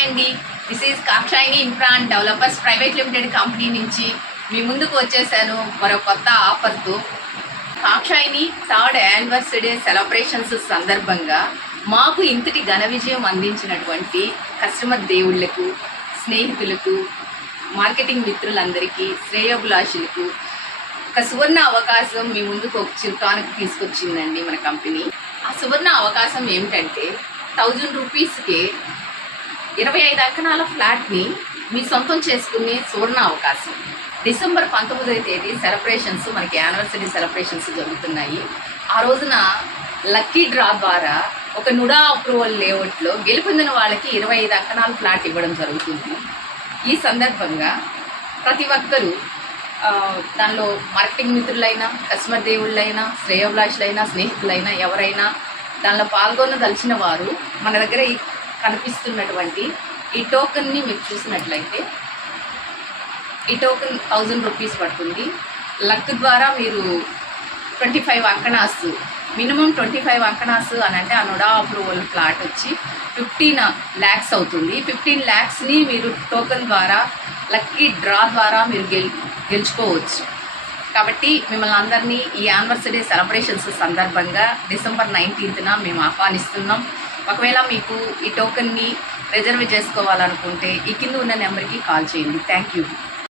Hi అండి, this is Kakshayini infra and developers private limited company నుంచి మీ ముందుకు వచ్చేసాను మరో కొత్త ఆఫర్తో. కాక్షాయిని థర్డ్ యానివర్సరీ సెలబ్రేషన్స్ సందర్భంగా మాకు ఇంతటి ఘన విజయం అందించినటువంటి కస్టమర్ దేవుళ్లకు, స్నేహితులకు, మార్కెటింగ్ మిత్రులందరికీ, శ్రేయోభిలాషులకు ఒక సువర్ణ అవకాశం మీ ముందుకు ఒక చిరుకానుకు తీసుకొచ్చిందండి మన కంపెనీ. ఆ సువర్ణ అవకాశం ఏమిటంటే 1000 రూపీస్కే 25 అంకణాల ఫ్లాట్ని మీ సొంతం చేసుకునే సువర్ణ అవకాశం. డిసెంబర్ 19వ తేదీ సెలబ్రేషన్స్, మనకి యానివర్సరీ సెలబ్రేషన్స్ జరుగుతున్నాయి. ఆ రోజున లక్కీ డ్రా ద్వారా ఒక నుడా అప్రూవల్ లేఅవుట్లో గెలుపొందిన వాళ్ళకి 25 అంకణాల ఫ్లాట్ ఇవ్వడం జరుగుతుంది. ఈ సందర్భంగా ప్రతి ఒక్కరూ దానిలో మార్కెటింగ్ మిత్రులైనా, కస్టమర్ దేవుళ్ళైనా, శ్రేయోభిలాషులైనా, స్నేహితులైనా ఎవరైనా దానిలో పాల్గొనదలిచిన వారు మన దగ్గర కనిపిస్తున్నటువంటి ఈ టోకన్ని మీరు చూసినట్లయితే ఈ టోకెన్ 1000 రూపీస్ పడుతుంది. లక్ ద్వారా మీరు 25 అంకణాస్, మినిమం 25 అంకణాస్ అని అంటే ఆ నోడా అప్రూవల్ ఫ్లాట్ వచ్చి 15 lakhs అవుతుంది. 15 lakhsని మీరు టోకెన్ ద్వారా లక్కీ డ్రా ద్వారా మీరు గెలుచుకోవచ్చు. కాబట్టి మిమ్మల్ని అందరినీ ఈ యానివర్సరీ సెలబ్రేషన్స్ సందర్భంగా డిసెంబర్ 19న మేము ఆహ్వానిస్తున్నాం. ఒకవేళ మీకు ఈ టోకెన్ని రిజర్వ్ చేసుకోవాలనుకుంటే ఈ కింద ఉన్న నెంబర్కి కాల్ చేయండి. Thank you.